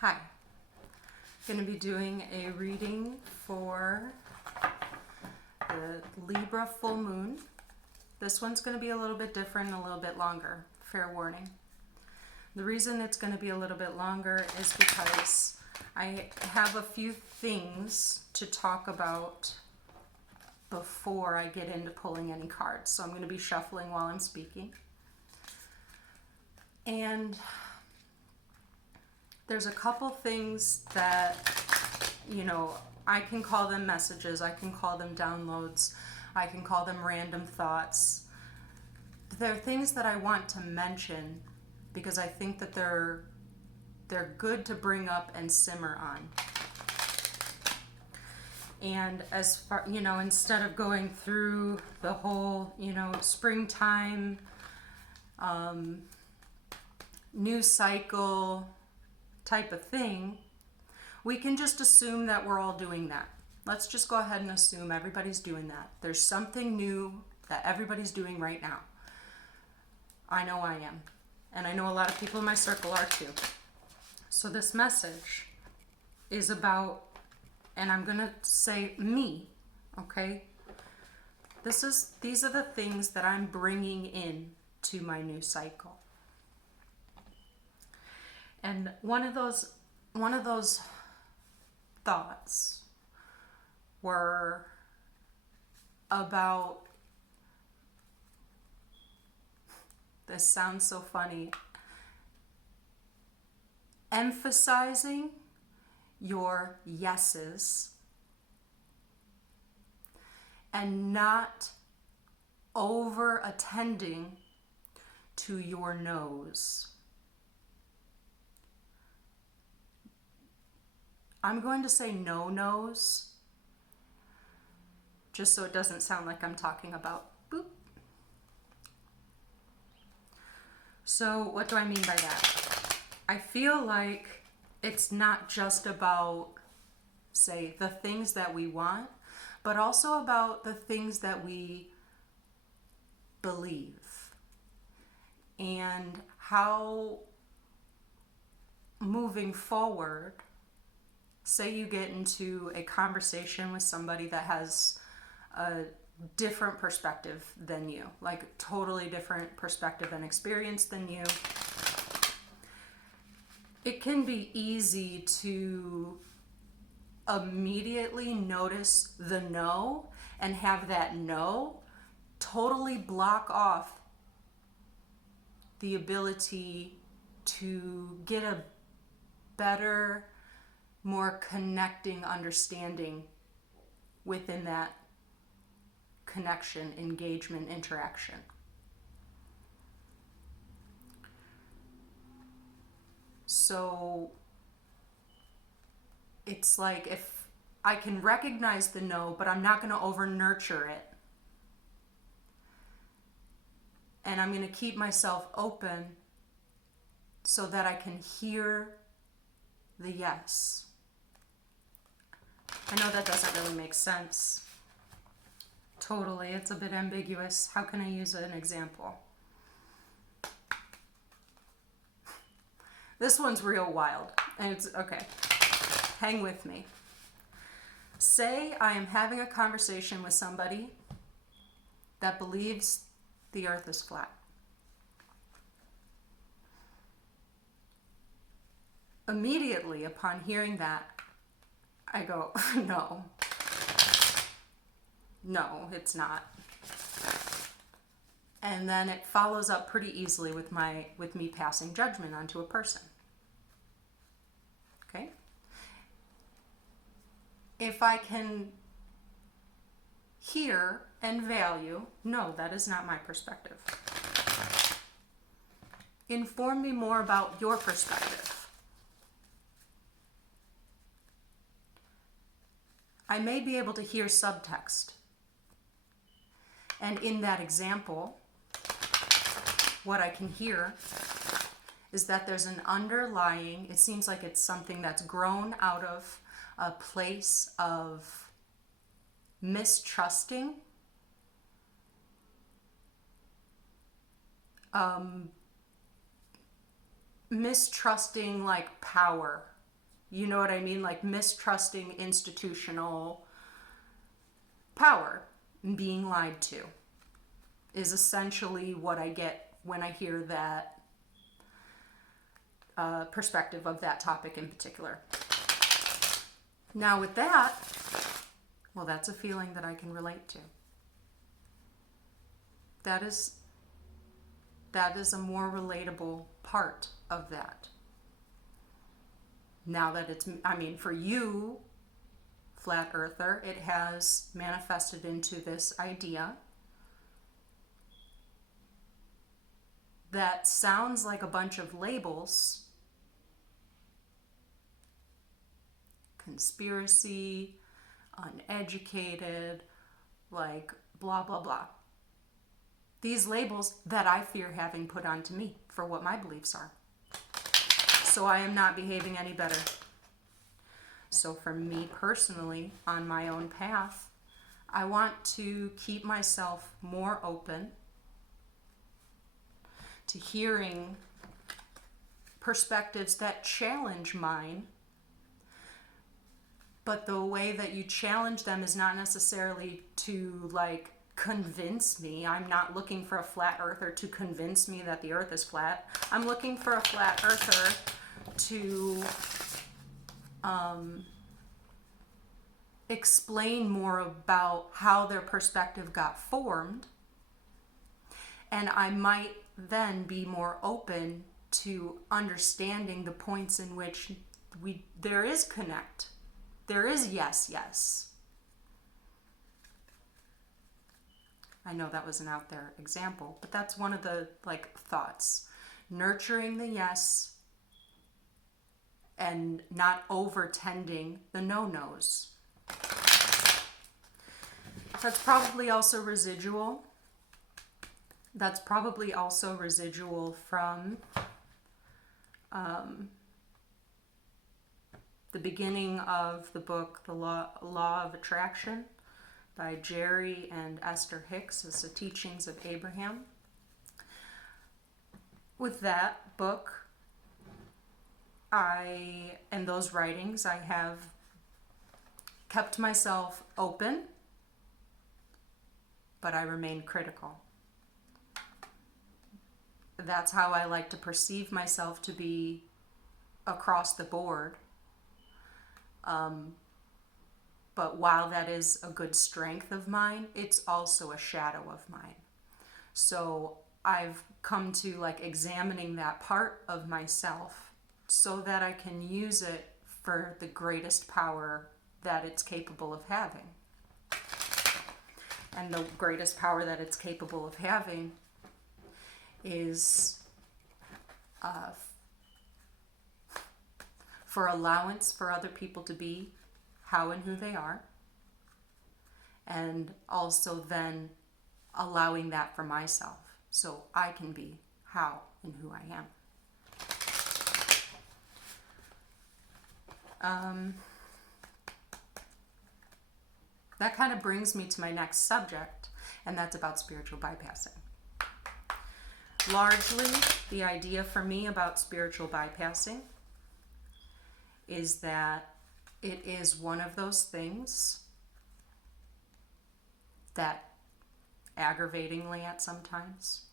Hi, going to be doing a reading for the Libra full moon. This one's going to be a little bit different, a little bit longer, fair warning. The reason it's going to be a little bit longer is because I have a few things to talk about before I get into pulling any cards. So I'm going to be shuffling while I'm speaking. And there's a couple things that, I can call them messages, I can call them downloads, I can call them random thoughts. They're things that I want to mention because I think that they're good to bring up and simmer on. And as far, instead of going through the whole, springtime, news cycle type of thing, we can just assume that we're all doing that. Let's just go ahead and assume everybody's doing that. There's something new that everybody's doing right now. I know I am. And I know a lot of people in my circle are too. So this message is about, and I'm going to say me, okay? These are the things that I'm bringing in to my new cycle. And one of those thoughts were about, this sounds so funny, emphasizing your yeses and not over attending to your no's. I'm going to say no-nos, just so it doesn't sound like I'm talking about boop. So what do I mean by that? I feel like it's not just about, say, the things that we want, but also about the things that we believe. And how moving forward, say you get into a conversation with somebody that has a different perspective than you, like totally different perspective and experience than you. It can be easy to immediately notice the no and have that no totally block off the ability to get a better, more connecting understanding within that connection, engagement, interaction. So it's like if I can recognize the no, but I'm not going to over nurture it. And I'm going to keep myself open so that I can hear the yes. I know that doesn't really make sense. Totally, it's a bit ambiguous. How can I use an example? This one's real wild, and it's okay. Hang with me. Say I am having a conversation with somebody that believes the earth is flat. Immediately upon hearing that, I go, no, it's not. And then it follows up pretty easily with me passing judgment onto a person. Okay? If I can hear and value, no, that is not my perspective. Inform me more about your perspective. I may be able to hear subtext. And in that example, what I can hear is that there's an underlying, it seems like it's something that's grown out of a place of mistrusting, mistrusting like power You know what I mean? Like mistrusting institutional power and being lied to is essentially what I get when I hear that perspective of that topic in particular. Now with that, well, that's a feeling that I can relate to. That is a more relatable part of that. Now that it's, I mean, for you, Flat Earther, it has manifested into this idea that sounds like a bunch of labels. Conspiracy, uneducated, like blah, blah, blah. These labels that I fear having put onto me for what my beliefs are. So I am not behaving any better. So for me personally, on my own path, I want to keep myself more open to hearing perspectives that challenge mine. But the way that you challenge them is not necessarily to like convince me. I'm not looking for a flat earther to convince me that the earth is flat. I'm looking for a flat earther to explain more about how their perspective got formed. And I might then be more open to understanding the points in which there is connect. There is yes, yes. I know that was an out there example, but that's one of the like thoughts. Nurturing the yes and not over-tending the no-nos. That's probably also residual. That's probably also residual from the beginning of the book, The Law of Attraction by Jerry and Esther Hicks. It's the Teachings of Abraham. With that book, and those writings, I have kept myself open, but I remain critical. That's how I like to perceive myself to be across the board. But while that is a good strength of mine, it's also a shadow of mine. So I've come to like examining that part of myself so that I can use it for the greatest power that it's capable of having. And the greatest power that it's capable of having is for allowance for other people to be how and who they are, and also then allowing that for myself so I can be how and who I am. That kind of brings me to my next subject, and that's about spiritual bypassing. Largely, the idea for me about spiritual bypassing is that it is one of those things that, aggravatingly at sometimes,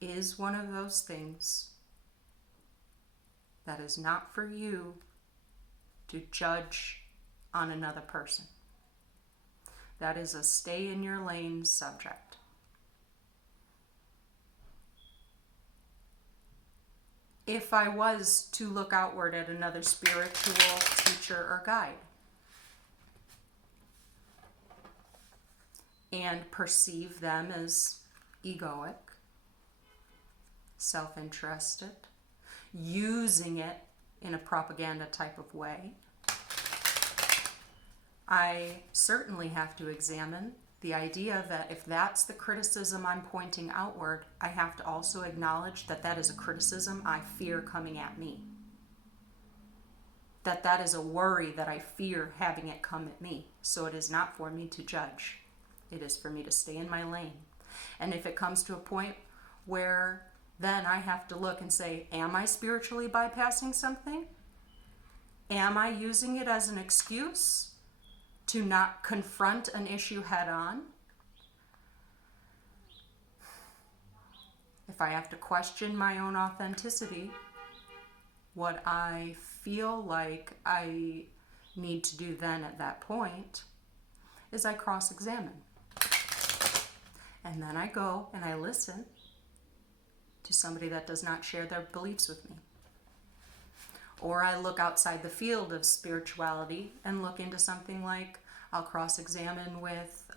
is one of those things that is not for you to judge on another person. That is a stay in your lane subject. If I was to look outward at another spiritual teacher or guide and perceive them as egoic, self-interested, using it in a propaganda type of way, I certainly have to examine the idea that if that's the criticism I'm pointing outward, I have to also acknowledge that that is a criticism I fear coming at me. That is a worry that I fear having it come at me. So it is not for me to judge. It is for me to stay in my lane. And if it comes to a point where then I have to look and say, am I spiritually bypassing something? Am I using it as an excuse to not confront an issue head on? If I have to question my own authenticity, what I feel like I need to do then at that point is I cross-examine. And then I go and I listen to somebody that does not share their beliefs with me. Or I look outside the field of spirituality and look into something like I'll cross-examine with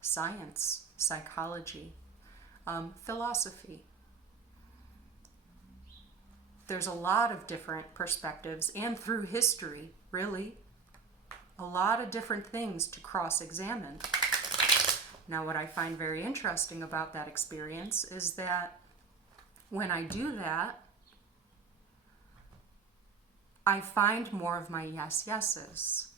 science, psychology, philosophy. There's a lot of different perspectives, and through history, really, a lot of different things to cross-examine. Now, what I find very interesting about that experience is that when I do that, I find more of my yes, yeses.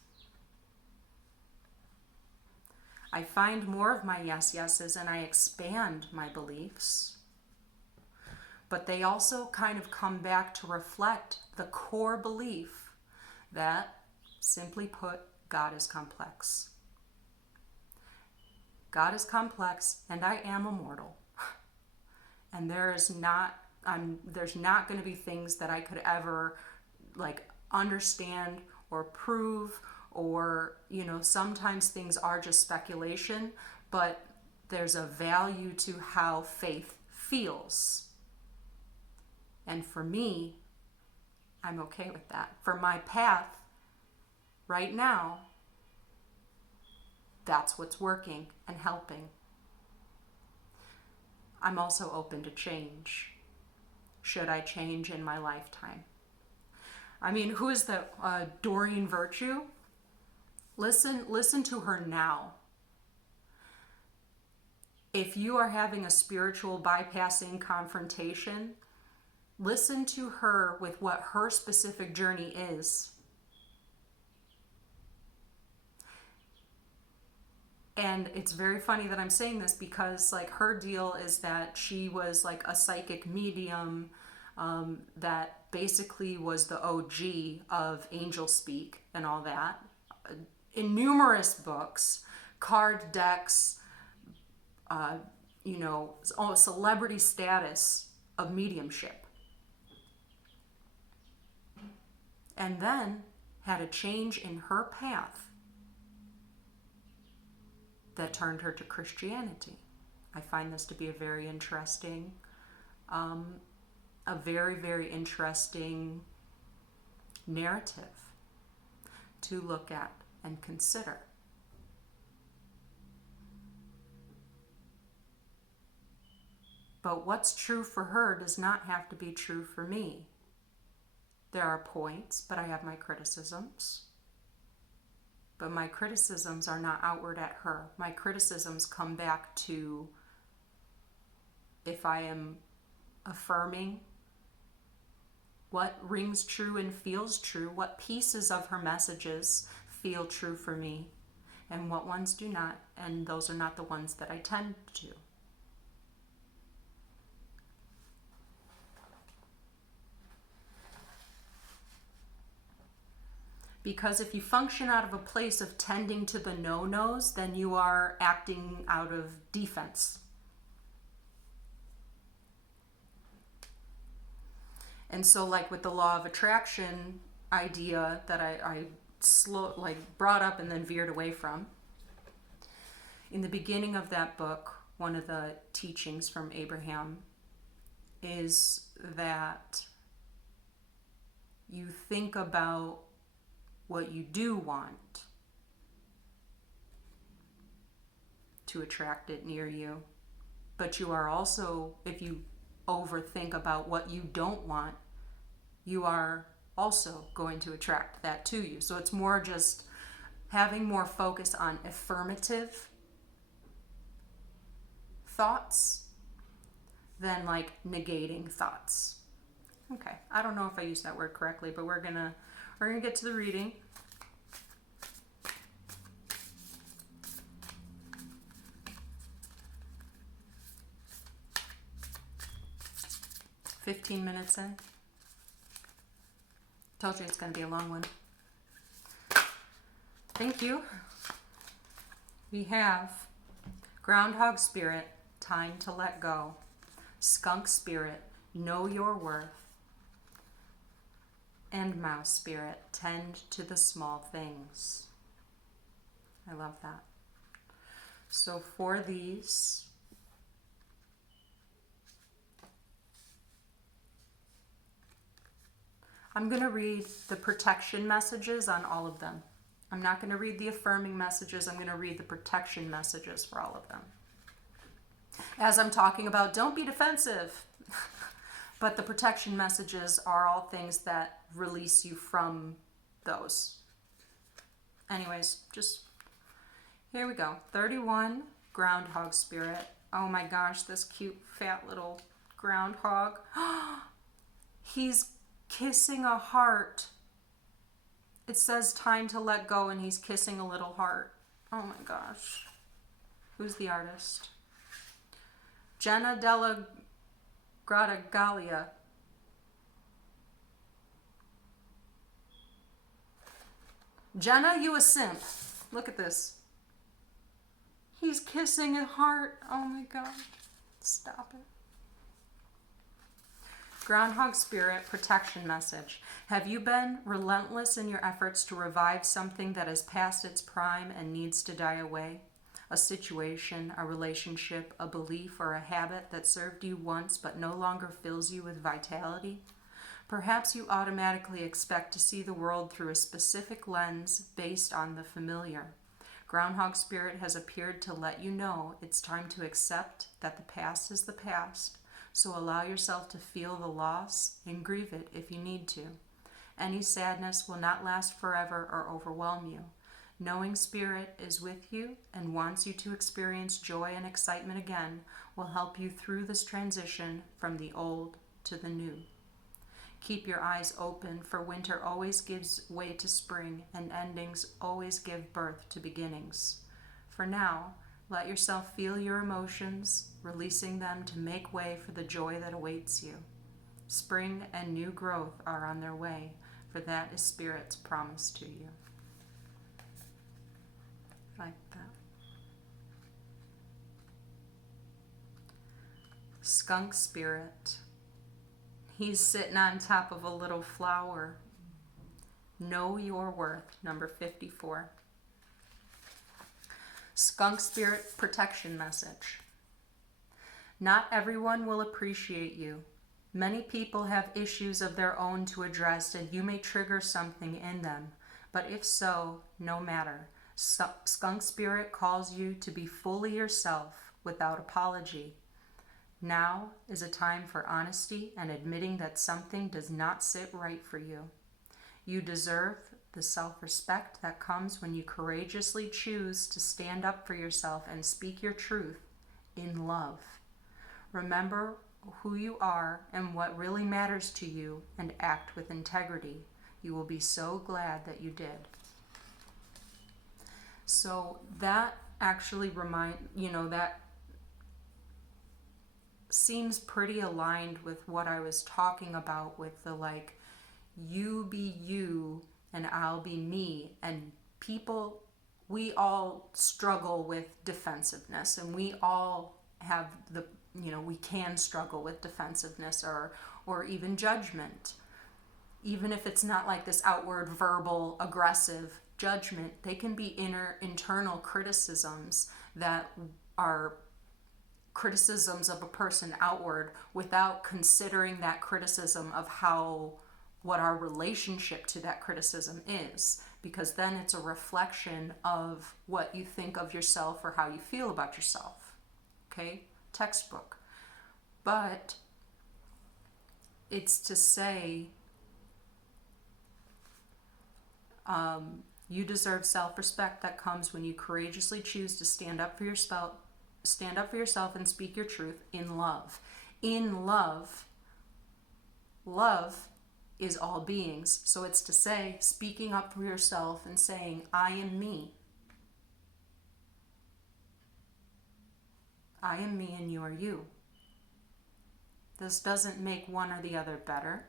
I find more of my yes, yeses, and I expand my beliefs. But they also kind of come back to reflect the core belief that, simply put, God is complex. God is complex, and I am immortal. And there's not going to be things that I could ever understand or prove, or sometimes things are just speculation, but there's a value to how faith feels. And for me, I'm okay with that. For my path right now, that's what's working and helping. I'm also open to change. Should I change in my lifetime? I mean, who is that? Doreen Virtue? Listen to her now. If you are having a spiritual bypassing confrontation, listen to her with what her specific journey is. And it's very funny that I'm saying this because her deal is that she was a psychic medium that basically was the OG of angel speak and all that. In numerous books, card decks, celebrity status of mediumship. And then had a change in her path that turned her to Christianity. I find this to be a very interesting, very interesting narrative to look at and consider. But what's true for her does not have to be true for me. There are points, but I have my criticisms. But my criticisms are not outward at her. My criticisms come back to if I am affirming what rings true and feels true, what pieces of her messages feel true for me, and what ones do not, and those are not the ones that I tend to. Because if you function out of a place of tending to the no-nos, then you are acting out of defense. And so with the law of attraction idea that I brought up and then veered away from, in the beginning of that book, one of the teachings from Abraham is that you think about what you do want to attract it near you. But you are also, if you overthink about what you don't want, you are also going to attract that to you. So it's more just having more focus on affirmative thoughts than negating thoughts. Okay, I don't know if I used that word correctly, but we're gonna get to the reading. "15 minutes in." Told you it's going to be a long one. Thank you. We have Groundhog Spirit, time to let go. Skunk Spirit, know your worth. And Mouse Spirit, tend to the small things. I love that. So for these, I'm going to read the protection messages on all of them. I'm not going to read the affirming messages. I'm going to read the protection messages for all of them. As I'm talking about, don't be defensive. But the protection messages are all things that release you from those. Anyways, just here we go. 31, Groundhog Spirit. Oh my gosh, this cute fat little groundhog. He's kissing a heart. It says time to let go and he's kissing a little heart. Oh my gosh. Who's the artist? Jenna Della Gradagalia. Jenna, you a simp. Look at this. He's kissing a heart. Oh my God. Stop it. Groundhog Spirit, protection message. Have you been relentless in your efforts to revive something that has passed its prime and needs to die away? A situation, a relationship, a belief, or a habit that served you once but no longer fills you with vitality? Perhaps you automatically expect to see the world through a specific lens based on the familiar. Groundhog Spirit has appeared to let you know it's time to accept that the past is the past, so allow yourself to feel the loss and grieve it if you need to. Any sadness will not last forever or overwhelm you. Knowing Spirit is with you and wants you to experience joy and excitement again will help you through this transition from the old to the new. Keep your eyes open, for winter always gives way to spring, and endings always give birth to beginnings. For now, let yourself feel your emotions, releasing them to make way for the joy that awaits you. Spring and new growth are on their way, for that is Spirit's promise to you. Like that. Skunk Spirit. He's sitting on top of a little flower. Know your worth, number 54. Skunk Spirit, protection message. Not everyone will appreciate you. Many people have issues of their own to address, and you may trigger something in them. But if so, no matter. Skunk Spirit calls you to be fully yourself without apology. Now is a time for honesty and admitting that something does not sit right for you. You deserve the self-respect that comes when you courageously choose to stand up for yourself and speak your truth in love. Remember who you are and what really matters to you and act with integrity. You will be so glad that you did. So that actually that seems pretty aligned with what I was talking about with the you be you and I'll be me. And people, we all struggle with defensiveness, and we all have we can struggle with defensiveness or even judgment. Even if it's not like this outward verbal aggressive judgment, they can be internal criticisms that are criticisms of a person outward without considering that criticism of what our relationship to that criticism is, because then it's a reflection of what you think of yourself or how you feel about yourself. Okay? Textbook. But it's to say you deserve self-respect that comes when you courageously choose to stand up for yourself and speak your truth in love. In love, love is all beings. So it's to say, speaking up for yourself and saying, I am me. I am me and you are you. This doesn't make one or the other better.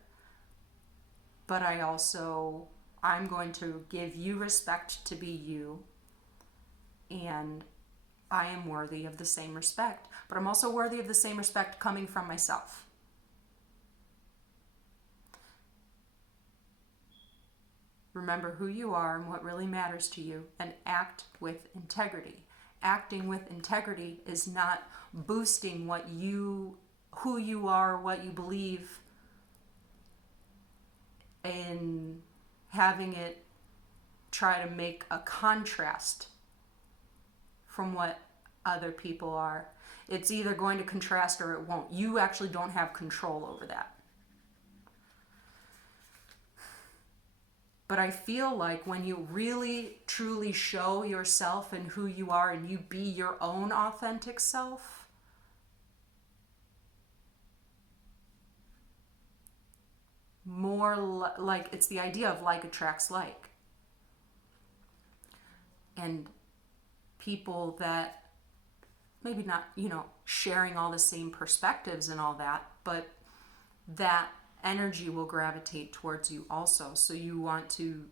but I'm going to give you respect to be you, and I am worthy of the same respect, but I'm also worthy of the same respect coming from myself. Remember who you are and what really matters to you, and act with integrity. Acting with integrity is not boosting who you are, what you believe, and having it try to make a contrast from what other people are. It's either going to contrast or it won't. You actually don't have control over that. But I feel like when you really truly show yourself and who you are, and you be your own authentic self, like, it's the idea of like attracts like. And people that maybe not, sharing all the same perspectives and all that, but that energy will gravitate towards you also. So you want to,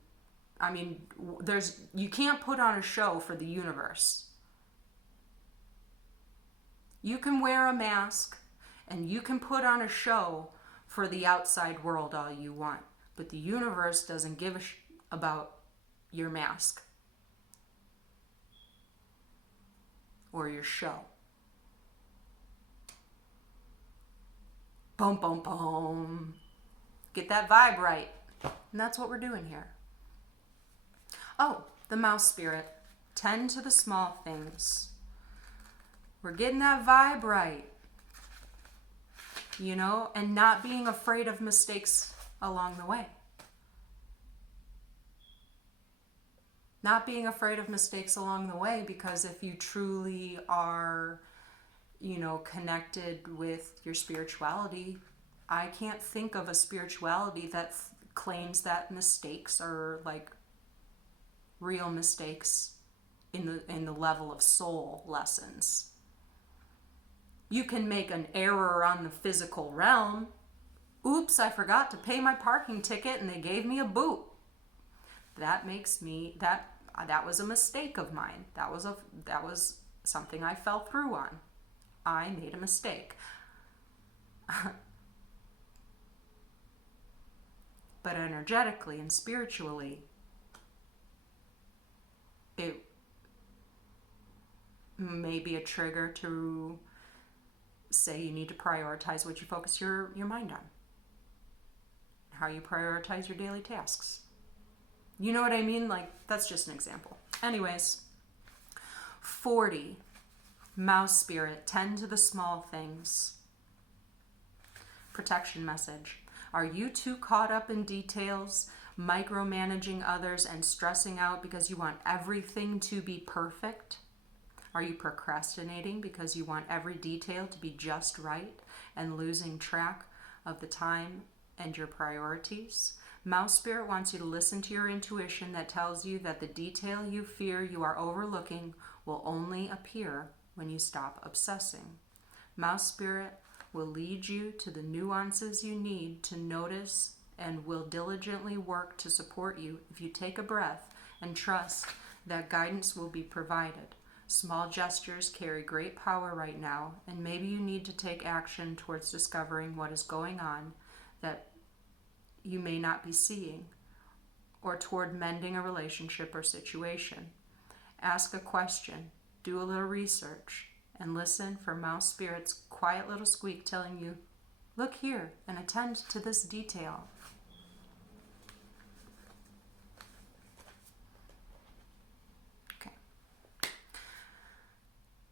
you can't put on a show for the universe. You can wear a mask and you can put on a show for the outside world all you want, but the universe doesn't give a about your mask or your show. Boom, boom, boom. Get that vibe right. And that's what we're doing here. Oh, the mouse spirit. Tend to the small things. We're getting that vibe right. And not being afraid of mistakes along the way. Not being afraid of mistakes along the way, because if you truly are connected with your spirituality, I can't think of a spirituality that claims that mistakes are like real mistakes in the level of soul lessons. You can make an error on the physical realm. Oops, I forgot to pay my parking ticket and they gave me a boot. That makes me that was a mistake of mine. That was something I fell through on. I made a mistake. But energetically and spiritually, it may be a trigger to say you need to prioritize what you focus your mind on. How you prioritize your daily tasks. You know what I mean? Like, that's just an example. Anyways, 40. Mouse spirit, tend to the small things. Protection message. Are you too caught up in details, micromanaging others, and stressing out because you want everything to be perfect? Are you procrastinating because you want every detail to be just right and losing track of the time and your priorities? Mouse spirit wants you to listen to your intuition that tells you that the detail you fear you are overlooking will only appear when you stop obsessing. Mouse spirit will lead you to the nuances you need to notice and will diligently work to support you if you take a breath and trust that guidance will be provided. Small gestures carry great power right now, and maybe you need to take action towards discovering what is going on that you may not be seeing, or toward mending a relationship or situation. Ask a question, do a little research, and listen for mouse spirit's quiet little squeak telling you, look here and attend to this detail. Okay.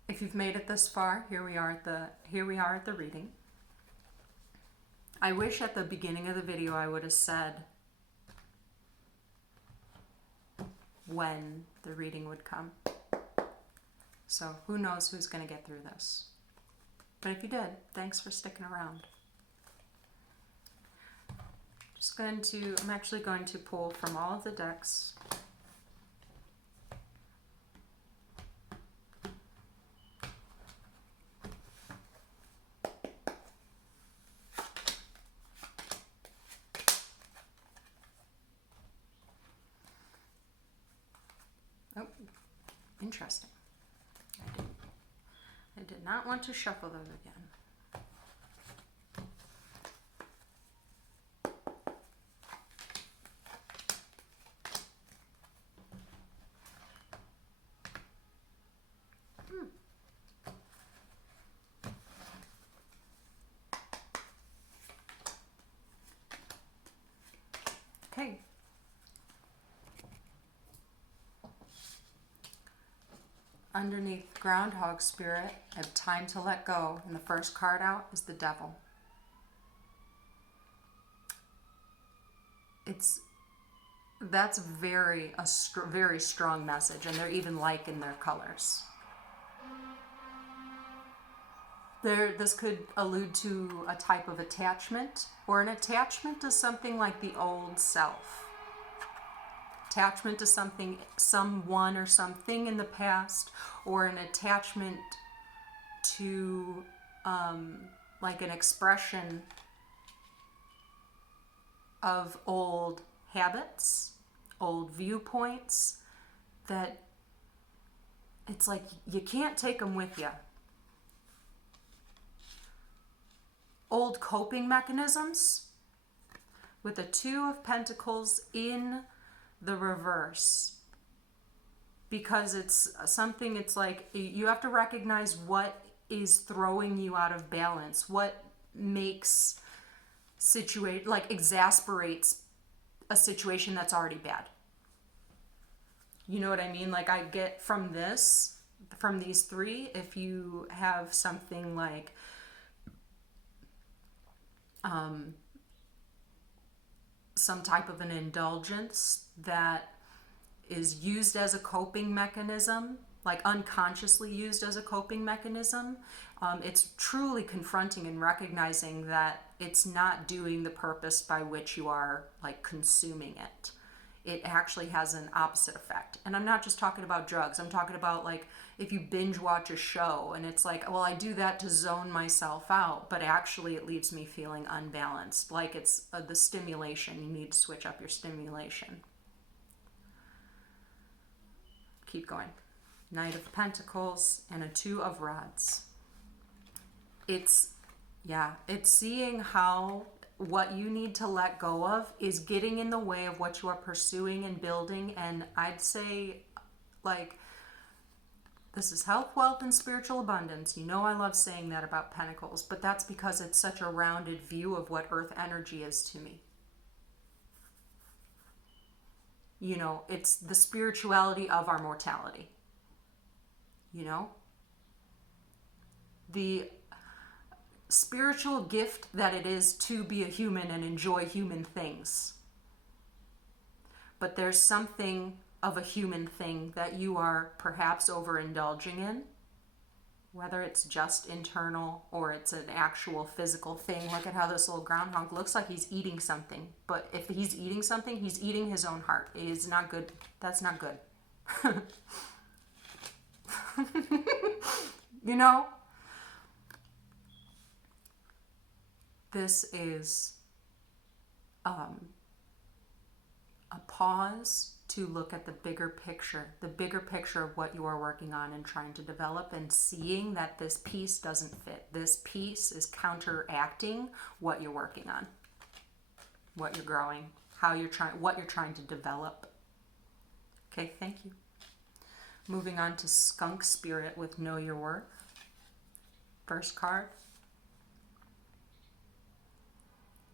If you've made it this far, here we are at the reading. I wish at the beginning of the video I would have said when the reading would come. So who knows who's going to get through this. But if you did, thanks for sticking around. I'm actually going to pull from all of the decks. Interesting. I did not want to shuffle those again. Okay. Underneath Groundhog Spirit, I have time to let go, and the first card out is the Devil. That's very strong message, and they're even like in their colors. This could allude to a type of attachment, or an attachment to something like the old self. Attachment to something, someone or something in the past, or an attachment to like an expression of old habits, old viewpoints, that it's like you can't take them with you. Old coping mechanisms with the Two of Pentacles in the reverse, because it's something, it's like you have to recognize what is throwing you out of balance, what makes exasperates a situation that's already bad. You know what I mean? Like, I get from these three, if you have something like some type of an indulgence that is used as a coping mechanism, like unconsciously used as a coping mechanism, it's truly confronting and recognizing that it's not doing the purpose by which you are like consuming it. It actually has an opposite effect. And I'm not just talking about drugs. I'm talking about like if you binge watch a show and it's like, well, I do that to zone myself out, but actually it leaves me feeling unbalanced. Like it's the stimulation. You need to switch up your stimulation. Keep going. Knight of Pentacles and a Two of Rods. It's seeing how what you need to let go of is getting in the way of what you are pursuing and building. And I'd say, like, this is health, wealth, and spiritual abundance. You know I love saying that about Pentacles, but that's because it's such a rounded view of what Earth energy is to me. You know, it's the spirituality of our mortality. You know? The spiritual gift that it is to be a human and enjoy human things. But there's something of a human thing that you are perhaps overindulging in, whether it's just internal or it's an actual physical thing. Look at how this little groundhog looks like he's eating something. But if he's eating something, he's eating his own heart. It is not good. That's not good. You know? This is a pause to look at the bigger picture of what you are working on and trying to develop, and seeing that this piece doesn't fit. This piece is counteracting what you're working on, what you're growing, what you're trying to develop. Okay, thank you. Moving on to Skunk Spirit with Know Your Worth. First card.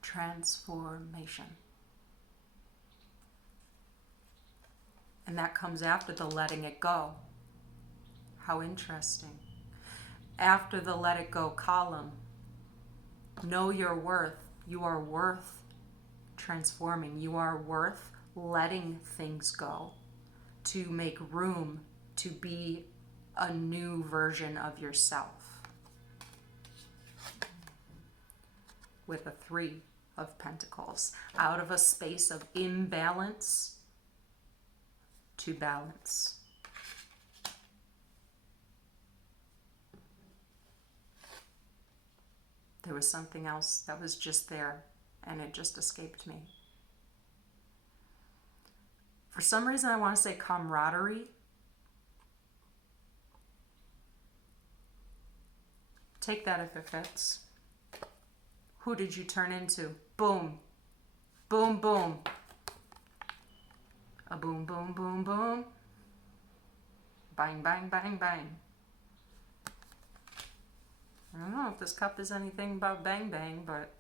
Transformation. And that comes after the letting it go. How interesting. After the let it go column, know your worth. You are worth transforming. You are worth letting things go to make room to be a new version of yourself. With a Three of Pentacles, out of a space of imbalance to balance. There was something else that was just there and it just escaped me. For some reason I want to say camaraderie, Take that if it fits. Who did you turn into? Boom. Boom, boom. A boom, boom, boom, boom. Bang, bang, bang, bang. I don't know if this cup is anything about bang, bang, but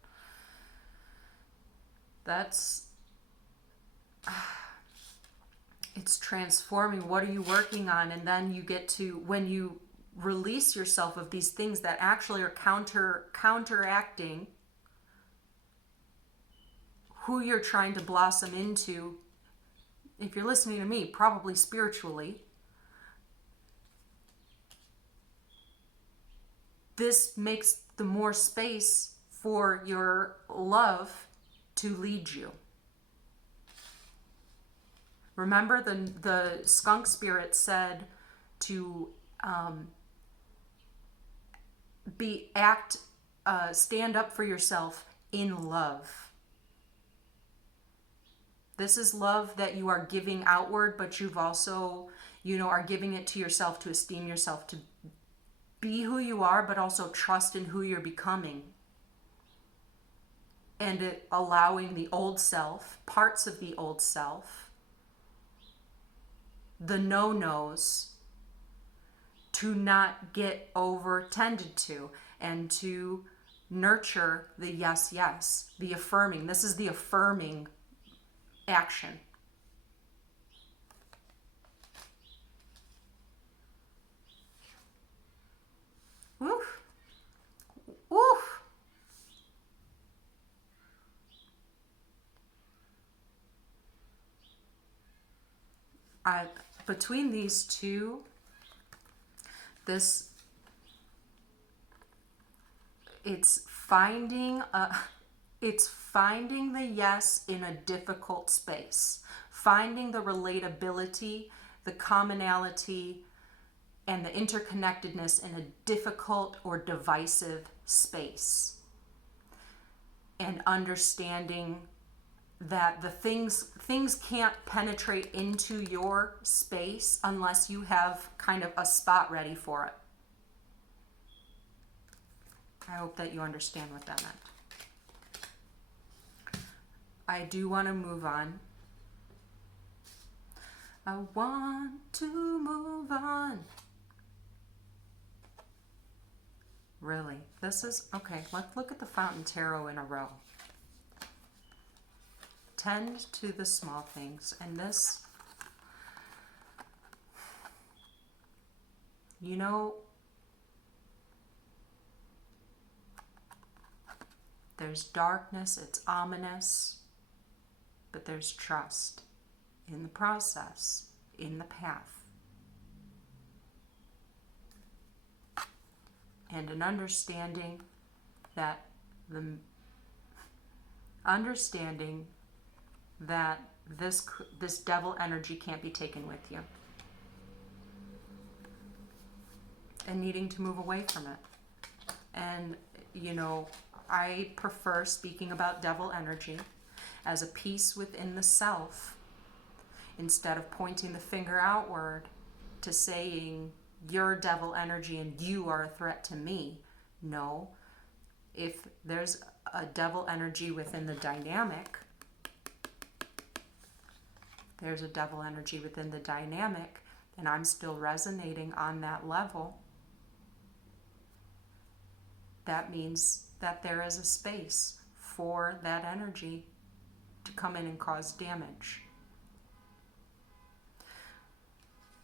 that's... It's transforming. What are you working on? And then you get to, when you release yourself of these things that actually are counteracting who you're trying to blossom into, if you're listening to me, probably spiritually, this makes the more space for your love to lead you. Remember, the skunk spirit said to stand up for yourself in love. This is love that you are giving outward, but you've also, are giving it to yourself to esteem yourself, to be who you are, but also trust in who you're becoming. And allowing the old self, parts of the old self, the no-nos, to not get over tended to, and to nurture the yes, yes, the affirming. This is the affirming action. Woof. Woof. Between these two, it's finding the yes in a difficult space, finding the relatability, the commonality, and the interconnectedness in a difficult or divisive space, and understanding that the things can't penetrate into your space unless you have kind of a spot ready for it. I hope that you understand what that meant. I do want to move on. I want to move on. Really? This is... Okay, let's look at the Fountain Tarot in a row. Tend to the small things. And this... there's darkness, it's ominous, but there's trust in the process, in the path. And an understanding that this devil energy can't be taken with you. And needing to move away from it. And, I prefer speaking about devil energy as a piece within the self, instead of pointing the finger outward to saying you're devil energy and you are a threat to me. No, if there's a devil energy within the dynamic, and I'm still resonating on that level, that means that there is a space for that energy to come in and cause damage.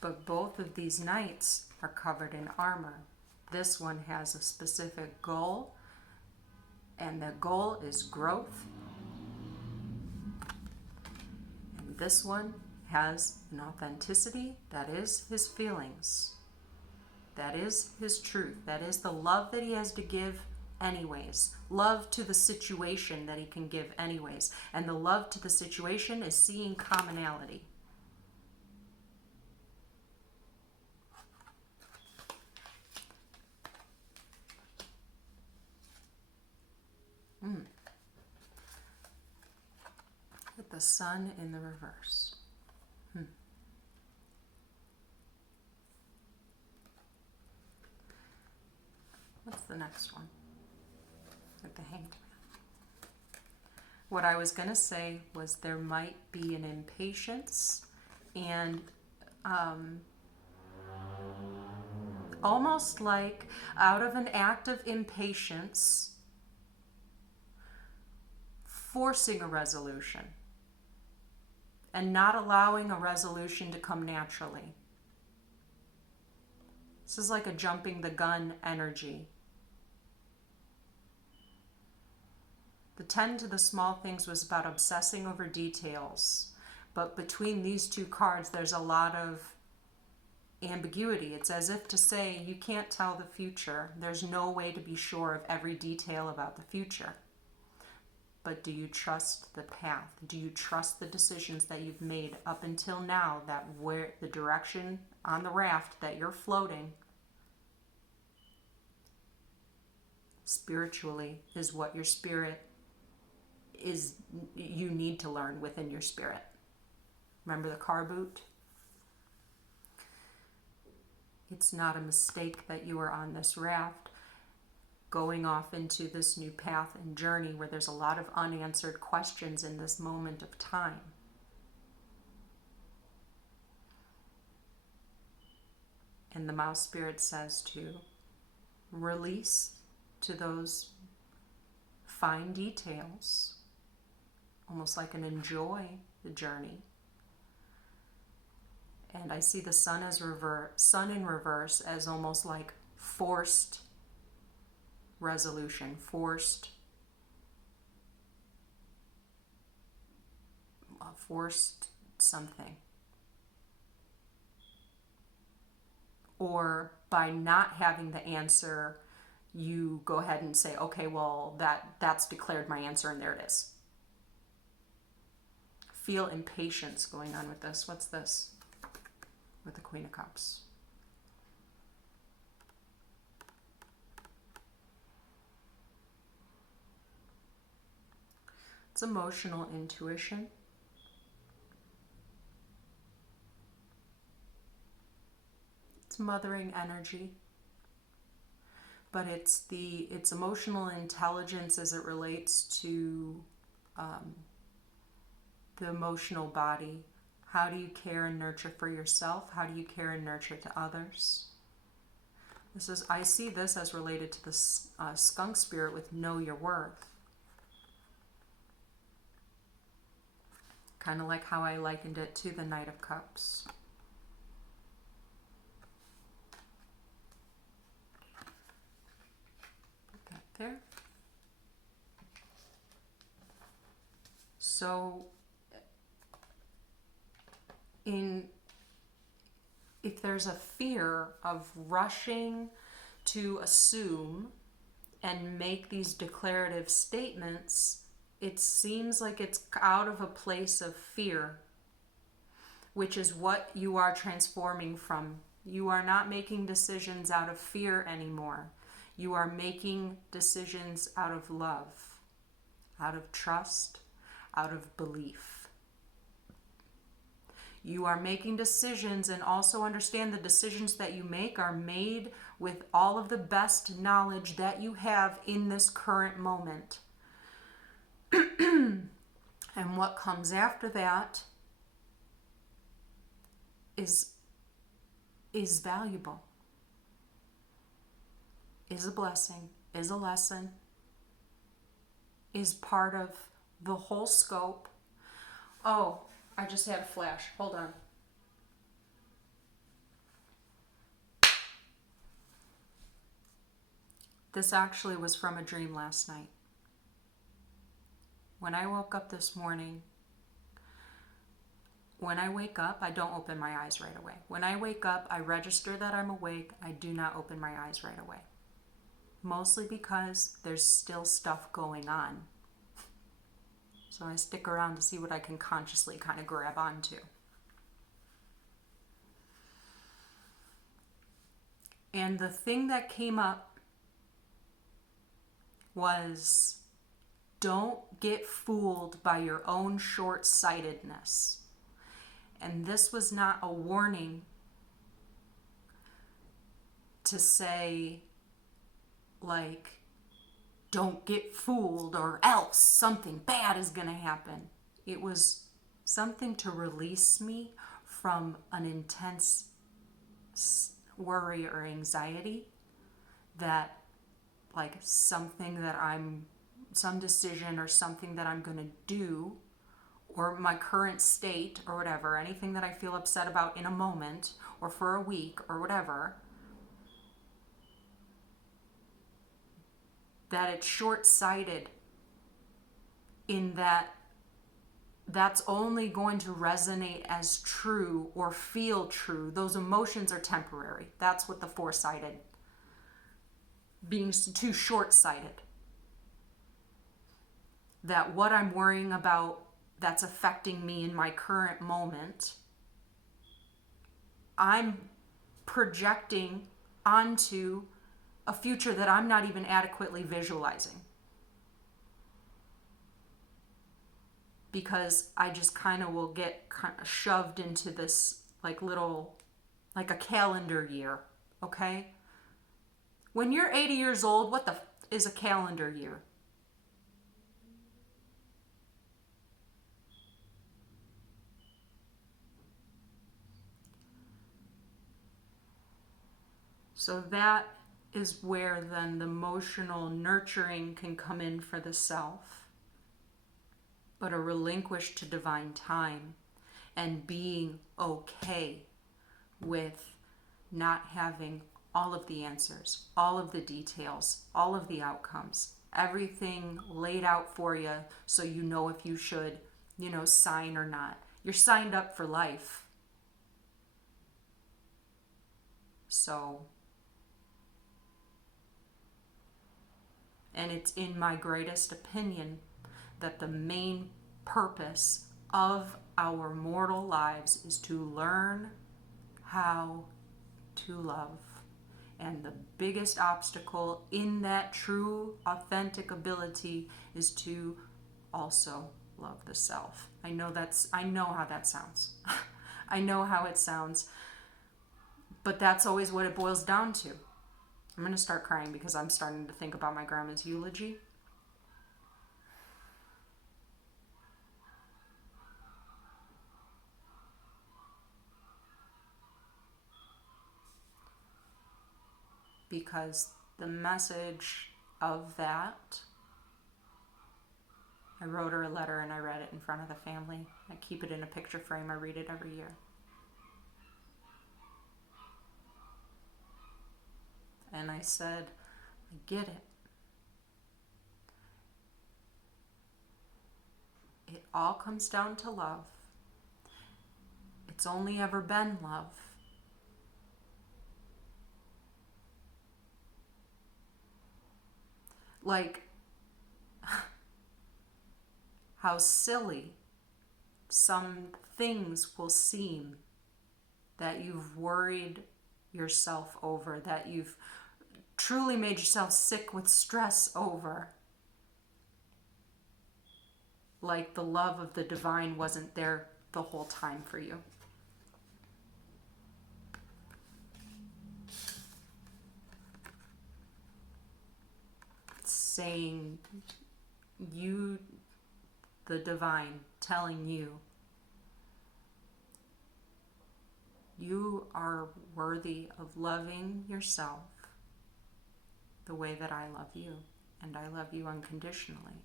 But both of these knights are covered in armor. This one has a specific goal, and the goal is growth. And this one has an authenticity that is his feelings. That is his truth. That is the love that he has to give anyways. Love to the situation that he can give anyways. And the love to the situation is seeing commonality. With the sun in the reverse. What's the next one? Like the Hanged Man. What I was going to say was there might be an impatience and almost like out of an act of impatience, forcing a resolution and not allowing a resolution to come naturally. This is like a jumping the gun energy. The 10 to the small things was about obsessing over details. But between these two cards, there's a lot of ambiguity. It's as if to say, you can't tell the future. There's no way to be sure of every detail about the future. But do you trust the path? Do you trust the decisions that you've made up until now, that where the direction on the raft that you're floating spiritually is what your spirit is, you need to learn within your spirit. Remember the car boot? It's not a mistake that you are on this raft going off into this new path and journey where there's a lot of unanswered questions in this moment of time. And the mouse spirit says to release to those fine details, almost like an enjoy the journey. And I see the sun as sun in reverse as almost like forced resolution, forced something. Or by not having the answer, you go ahead and say, okay, well, that's declared my answer and there it is. Feel impatience going on with this. What's this? With the Queen of Cups. It's emotional intuition. It's mothering energy. But it's emotional intelligence as it relates to the emotional body. How do you care and nurture for yourself? How do you care and nurture to others? I see this as related to the skunk spirit with know your worth. Kind of like how I likened it to the Knight of Cups. Put that there. So, if there's a fear of rushing to assume and make these declarative statements, it seems like it's out of a place of fear, which is what you are transforming from. You are not making decisions out of fear anymore. You are making decisions out of love, out of trust, out of belief. You are making decisions, and also understand the decisions that you make are made with all of the best knowledge that you have in this current moment. And what comes after that is valuable, is a blessing, is a lesson, is part of the whole scope. Oh, I just had a flash. Hold on. This actually was from a dream last night. When I woke up this morning, when I wake up, I don't open my eyes right away. When I wake up, I register that I'm awake. I do not open my eyes right away. Mostly because there's still stuff going on. So I stick around to see what I can consciously kind of grab onto. And the thing that came up was, don't get fooled by your own short-sightedness. And this was not a warning to say, like, don't get fooled or else something bad is going to happen. It was something to release me from an intense worry or anxiety that, like, some decision or something that I'm going to do, or my current state or whatever, anything that I feel upset about in a moment or for a week or whatever, that it's short-sighted in that that's only going to resonate as true or feel true. Those emotions are temporary. That's what the foresighted, being too short-sighted. That what I'm worrying about that's affecting me in my current moment, I'm projecting onto a future that I'm not even adequately visualizing. Because I just kind of will get shoved into this like a calendar year, okay? When you're 80 years old, what the is a calendar year? So that is where then the emotional nurturing can come in for the self, but a relinquish to divine time and being okay with not having all of the answers, all of the details, all of the outcomes, everything laid out for you so you know if you should, sign or not. You're signed up for life. So, and it's in my greatest opinion that the main purpose of our mortal lives is to learn how to love. And the biggest obstacle in that true, authentic ability is to also love the self. I know how that sounds. I know how it sounds. But that's always what it boils down to. I'm going to start crying because I'm starting to think about my grandma's eulogy. Because the message of that, I wrote her a letter and I read it in front of the family. I keep it in a picture frame. I read it every year. And I said, I get it. It all comes down to love. It's only ever been love. Like, how silly some things will seem that you've worried yourself over, that you've truly made yourself sick with stress over. Like the love of the divine wasn't there the whole time for you. Saying you, the divine, telling you, you are worthy of loving yourself the way that I love you, and I love you unconditionally.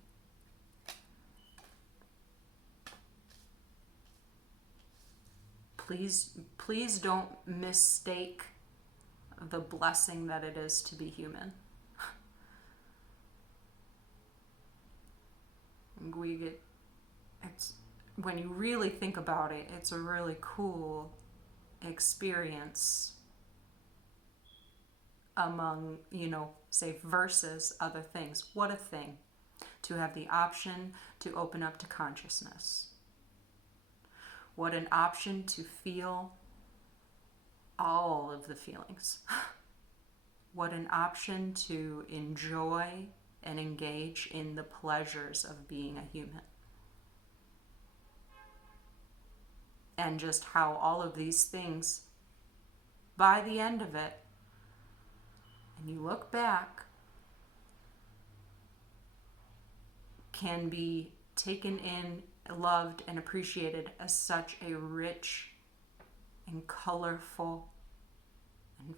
Please don't mistake the blessing that it is to be human. When you really think about it, it's a really cool experience among, say, versus other things. What a thing to have the option to open up to consciousness. What an option to feel all of the feelings. What an option to enjoy and engage in the pleasures of being a human. And just how all of these things, by the end of it, and you look back, can be taken in, loved, and appreciated as such a rich and colorful, and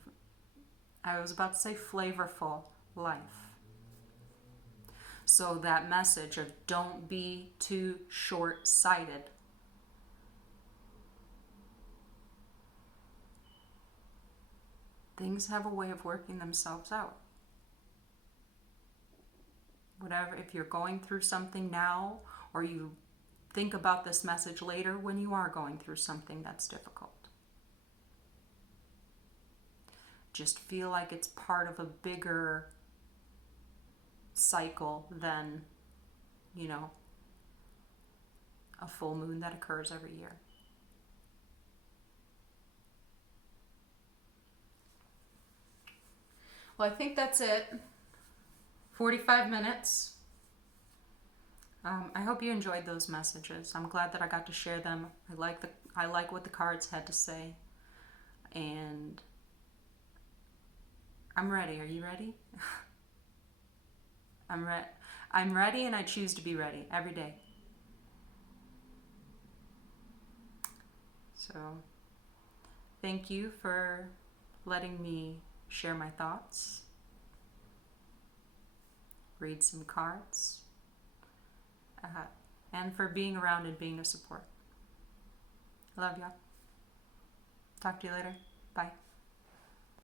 I was about to say flavorful life. So that message of don't be too short-sighted. Things have a way of working themselves out. Whatever, if you're going through something now, or you think about this message later when you are going through something that's difficult, just feel like it's part of a bigger cycle than, you know, a full moon that occurs every year. Well, I think that's it. 45 minutes. I hope you enjoyed those messages. I'm glad that I got to share them. I like what the cards had to say, and I'm ready. Are you ready? I'm ready, and I choose to be ready every day. So, thank you for letting me share my thoughts, read some cards, and for being around and being a support. I love y'all. Talk to you later. Bye.